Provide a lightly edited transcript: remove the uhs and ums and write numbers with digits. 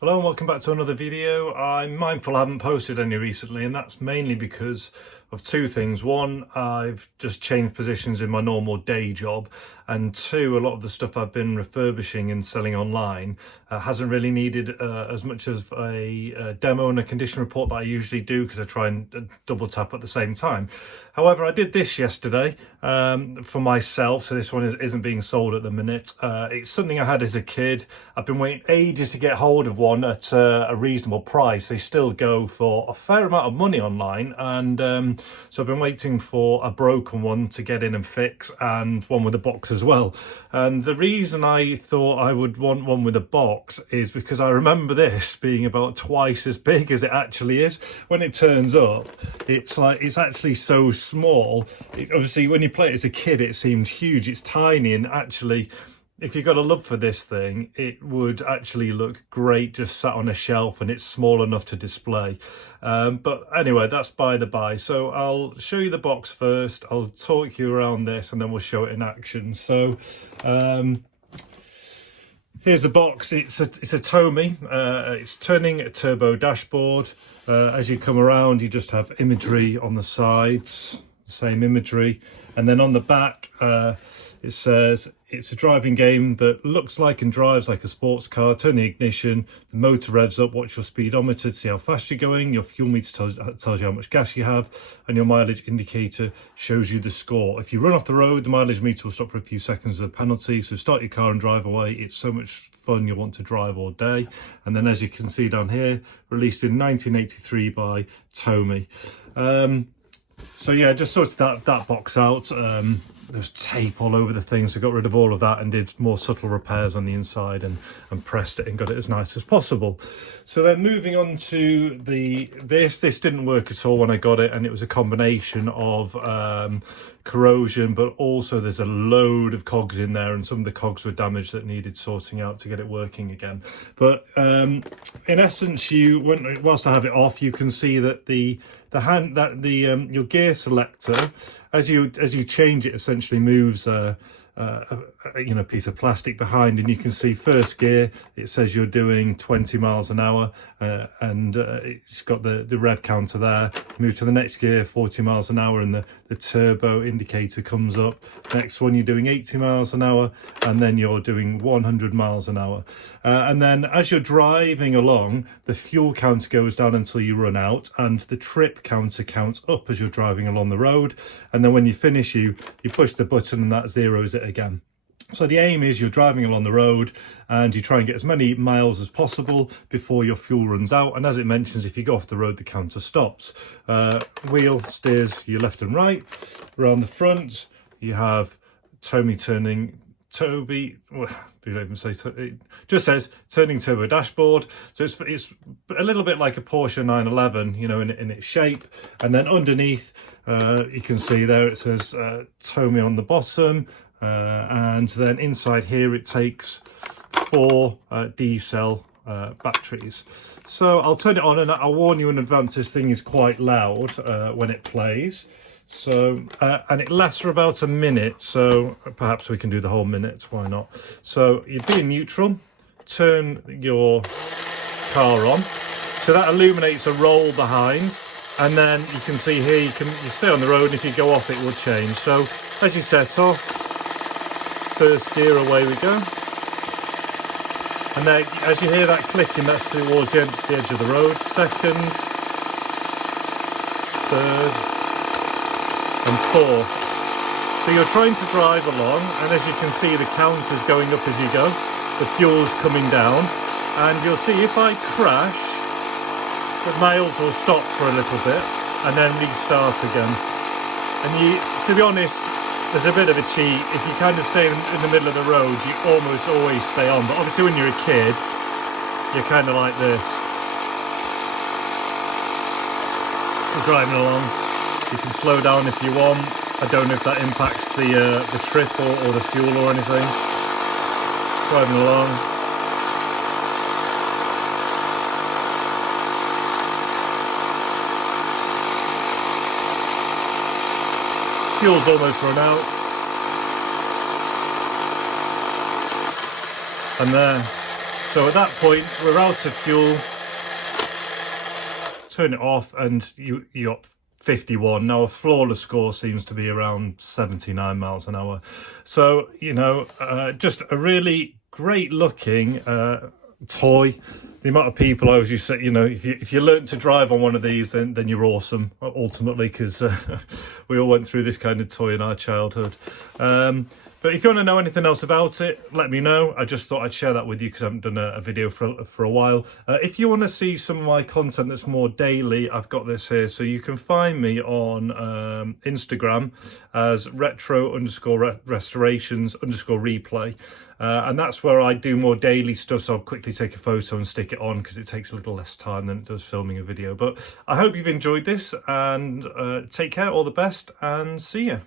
Hello and welcome back to another video. I'm mindful I haven't posted any recently, and that's mainly because of two things. One, I've just changed positions in my normal day job, and two, a lot of the stuff I've been refurbishing and selling online hasn't really needed as much of a demo and a condition report that I usually do, because I try and double tap at the same time. However, I did this yesterday for myself, so this one isn't being sold at the minute. It's something I had as a kid. I've been waiting ages to get hold of one at a reasonable price. They still go for a fair amount of money online, and so I've been waiting for a broken one to get in and fix, and one with a box as well. And the reason I thought I would want one with a box is because I remember this being about twice as big as it actually is. When it turns up, it's actually so small. Obviously when you play it as a kid it seems huge. It's tiny, and actually if you've got a love for this thing, it would actually look great just sat on a shelf, and it's small enough to display. But anyway, that's by the by. So I'll show you the box first, I'll talk you around this, and then we'll show it in action. So here's the box. It's a Tomy. It's turning a turbo dashboard. As you come around, you just have imagery on the sides, same imagery, and then on the back it says it's a driving game that looks like and drives like a sports car. Turn the ignition, the motor revs up, watch your speedometer to see how fast you're going, your fuel meter tells you how much gas you have, and your mileage indicator shows you the score. If you run off the road, the mileage meter will stop for a few seconds as a penalty, so start your car and drive away. It's so much fun, you'll want to drive all day. And then, as you can see down here, released in 1983 by Tomy. So yeah, just sorted that box out. There's tape all over the thing, so got rid of all of that and did more subtle repairs on the inside, and pressed it and got it as nice as possible. So then moving on to this didn't work at all when I got it, and it was a combination of corrosion, but also there's a load of cogs in there, and some of the cogs were damaged that needed sorting out to get it working again. But in essence, whilst I have it off, you can see that your gear selector, as you change it, essentially moves a piece of plastic behind, and you can see first gear, it says you're doing 20 miles an hour, and it's got the rev counter there. Move to the next gear, 40 miles an hour, and the turbo indicator comes up. Next one, you're doing 80 miles an hour, and then you're doing 100 miles an hour. And then as you're driving along, the fuel counter goes down until you run out, and the trip counter counts up as you're driving along the road. And then when you finish, you push the button, and that zeroes it again. So the aim is you're driving along the road and you try and get as many miles as possible before your fuel runs out. And as it mentions, if you go off the road, the counter stops. Wheel steers you left and right. Around the front, you have Tomy Turnin. It just says turning turbo dashboard. So it's a little bit like a Porsche 911, in its shape. And then underneath, you can see there it says Tomy on the bottom. And then inside here it takes 4 D-cell batteries. So I'll turn it on, and I'll warn you in advance, this thing is quite loud when it plays. So and it lasts for about a minute, so perhaps we can do the whole minute, why not? So you'd be in neutral, turn your car on, so that illuminates a roll behind, and then you can see here you stay on the road, and if you go off it will change. So as you set off, first gear, away we go. And then as you hear that clicking, that's towards the edge of the road. Second, third, and fourth. So you're trying to drive along, and as you can see, the counter's going up as you go. The fuel's coming down, and you'll see if I crash, the miles will stop for a little bit and then restart again. And to be honest, there's a bit of a cheat. If you kind of stay in the middle of the road, you almost always stay on. But obviously when you're a kid, you're kind of like this. You're driving along. You can slow down if you want. I don't know if that impacts the trip or the fuel or anything. Driving along. Fuel's almost run out. And there. So at that point, we're out of fuel. Turn it off and you got 51. Now a flawless score seems to be around 79 miles an hour. So, you know, just a really great looking toy. The amount of people, as you say, you know, if you learn to drive on one of these, then you're awesome ultimately, because we all went through this kind of toy in our childhood. But if you want to know anything else about it, let me know. I just thought I'd share that with you because I haven't done a video for a while. If you want to see some of my content that's more daily, I've got this here. So you can find me on Instagram as retro_restorations_replay. And that's where I do more daily stuff. So I'll quickly take a photo and stick it on because it takes a little less time than it does filming a video. But I hope you've enjoyed this, and take care, all the best, and see you.